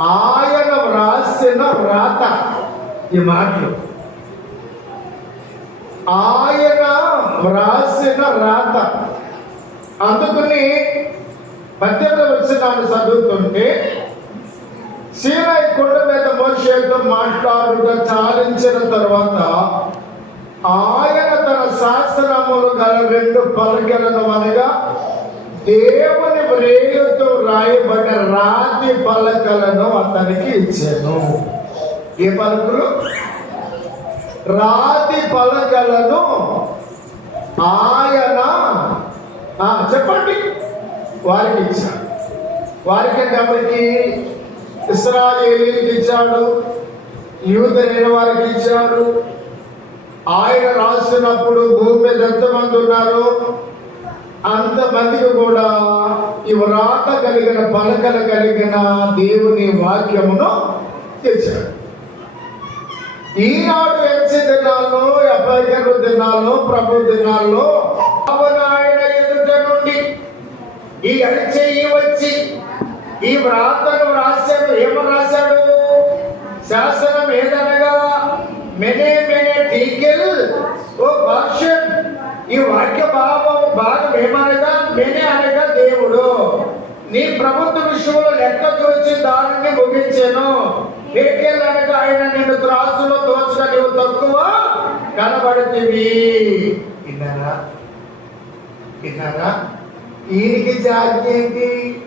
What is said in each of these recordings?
ఆయన వ్రాసిన రాత. ఈ మాటలు ఆయన వ్రాసిన రాత. అందుకని పద్దెనిమిది వచ్చినాన్ని చదువుతుంటే సీనాయి కొండ మీద మోషేతో మాట్లాడుట చాలించిన తర్వాత ఆయన తన శాస్త్రములు గల రెండు పలకలను అనగా దేవుని వ్రేలుతో రాయబడిన రాతి పలకలను అతనికి ఇచ్చాను. ఏ పలకలు? రాతి పలకలను ఆయన చెప్పండి. వారికి ఇచ్చాడు. వారికి అంటే ఎవరికి ఇస్రాయేలీకి ఇచ్చాడు యూదరైన వారికి ఇచ్చాడు. ఆయన రాసినప్పుడు భూమి మీద ఎంతమంది ఉన్నారు అంతమందికి కూడా ఈ వ్రాత కలిగిన పలకలు కలిగిన దేవుని వాక్యమును తెచ్చాడు. ఈనాడు ఎంచి దినాల్లో ఎప్పటికైనా దినాల్లో ప్రభు దినాల్లో అవన ఆయన ఎదుట నుండి ఈ అరిచెయ్యి వచ్చి ఈ వ్రాతను రాశాడు. ఏమని రాశాడు? శాసనం ఏదనగా మెనే మెనే టీకెల్ ఓ భాష్యం ఈ వాక్య భావ భాగం ఏమనగా? నేనే అనగా దేవుడు. నీ ప్రభుత్వ విషయంలో లెక్క వచ్చి దానిని ముగించాను. టీకెల్ ఆయన నిన్ను త్రాసులో దోచిన నువ్వు తక్కువ కనబడుతుంది విన్నారా? విన్నారా? ఈయనకి జాతి ఏంటి?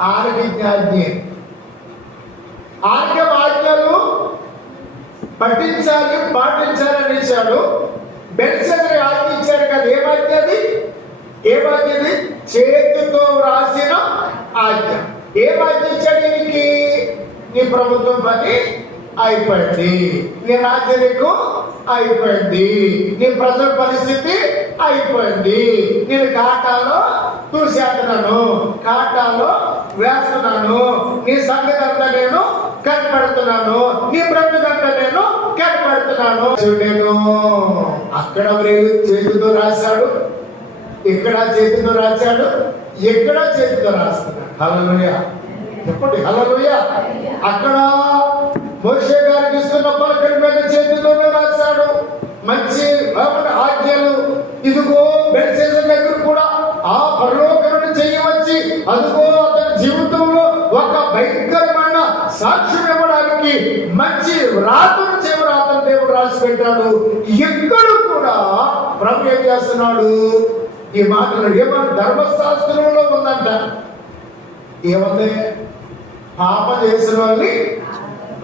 ఆనకి జాతి ఏంటి? ఆజ్ఞ వాక్యాలు పఠించాలి పాటించాలని అనేసాడు బెల్సెదరి ఆజ్ఞ ఇచ్చాడు కదా ఏ అది ఏ చేతితో వ్రాసిన ఆజ్ఞ. ఏ వాక్య దీనికి నీ ప్రభుత్వం పని అయిపోయింది. నీ రాజరికం అయిపోయింది. నీ ప్రజల పరిస్థితి అయిపోయింది. నేను కాటాలో చూసేస్తున్నాను కాటాలో వేస్తున్నాను. నీ సంగతి అంతా నేను కనపడుతున్నాను. నీ బ్రతుకంతా నేను కనపడుతున్నాను. నేను అక్కడ చేతితో రాశాడు ఎక్కడ చేతితో రాశాడు ఎక్కడ చేతితో రాస్తున్నాడు. హలోయ చెప్పండి హలోయ అక్కడ మోషే గారికి ఇస్తున్న పలకల మీద చేతితోనే రాశాడు. మంచి ఆజ్ఞలు. ఇదిగో బెల్సేజర్ దగ్గర కూడా ఆ పరలోకరుడు చేయవచ్చి అందుకో అతని జీవితంలో ఒక భయంకరమైన సాక్ష్యం ఇవ్వడానికి మంచి రాతను చేయరాతను దేవుడు రాసి పెట్టాడు. ఎక్కడ కూడా ప్రభు ఏం చేస్తున్నాడు? ఈ మాటలు ఏమన్నా ధర్మశాస్త్రంలో ఉందంట. ఏమంటే పాప చేసిన వాళ్ళని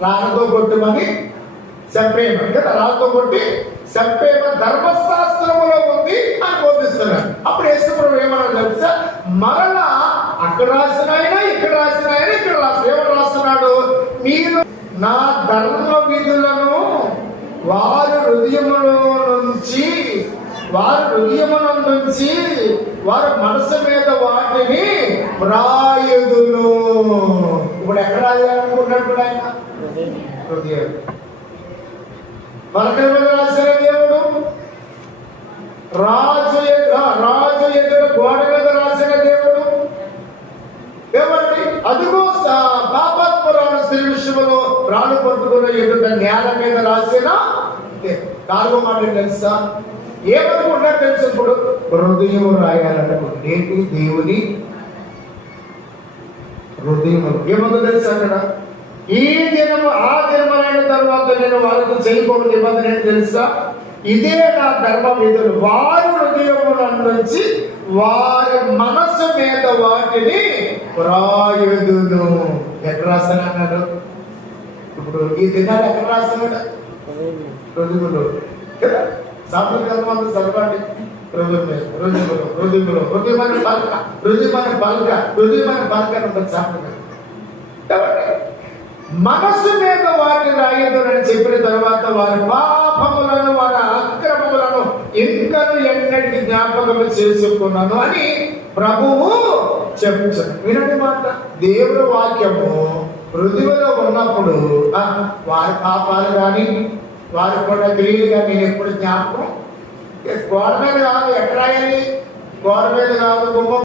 రాళ్ళతో కొట్టమని చెప్పేయమని. కదా రాళ్ళతో కొట్టి చెప్పేయమని ధర్మశాస్త్రంలో ఉంది అని బోధిస్తున్నాడు. అప్పుడు యేసుప్రభు ఏమన్నా తెలుసా? మరలా అక్కడ రాసిన ఆయన ఇక్కడ రాసిన ఆయన ఇక్కడ రాసిన ఏమని రాస్తున్నాడు? మీరు నా ధర్మ విధులను వారి హృదయములో నుంచి వారి హృదయముల నుంచి వారి మనసు మీద వాటిని రాయుదును ఇప్పుడు ఎక్కడ రాయాలనుకుంటున్నాడు ఇప్పుడు ఆయన? హృదయం. పలకల మీద రాసిన దేవుడు? రాజు రాజు ఎదుట గోడ మీద రాసిన దేవుడు. ఏమండి అదిగో పాపాత్మరాలు స్త్రీ విషయంలో రాళ్ళు పట్టుకున్న ఎదుట నేల మీద రాసిన దేవుడు. నాలుగో మాట తెలుసా? ఏమనుకుంటారు తెలుసు ఇప్పుడు? హృదయం రాయాలనుకుంటుంది ఏంటి దేవుని హృదయం ఏమన్నా తెలుసా అక్కడ? ఈ దినము ఆ దినమైన తర్వాత నేను వారికి చేయకూడదు నిబంధన తెలుసా? ఇదే నా ధర్మ విధులు వారి హృదయముల నుంచి వారి మనసు మీద వాటిని వ్రాయుదును. ఎక్కడ రాస్తానన్నాడు ఇప్పుడు ఈ దినాలు ఎక్కడ రాస్తున్నాడు హృదయములు కదా? సాంప్రదాయ గ్రంథం చదవండి హృదయమే హృదయములు హృదయమైన పలక హృదయమైన పలక హృదయమైన పలక ఉంటుంది సాంప్రదాయం కాబట్టి మీద వారిని రాయదునని చెప్పిన తర్వాత వారి పాపములను వారి అక్రమములను ఇంకను ఎన్నటికి జ్ఞాపకం చేసుకున్నాను అని ప్రభువు చెప్పుచాడు. వినండి మాట. దేవుడు వాక్యము హృదయంలో ఉన్నప్పుడు వారి పాపాలు కానీ వారు కూడా క్రియలు కానీ నేను ఎప్పుడు జ్ఞాపకం? ఏ గోడ మీద కాదు ఎక్కడ రాయాలి? గోడ మీద కాదు గుమ్మ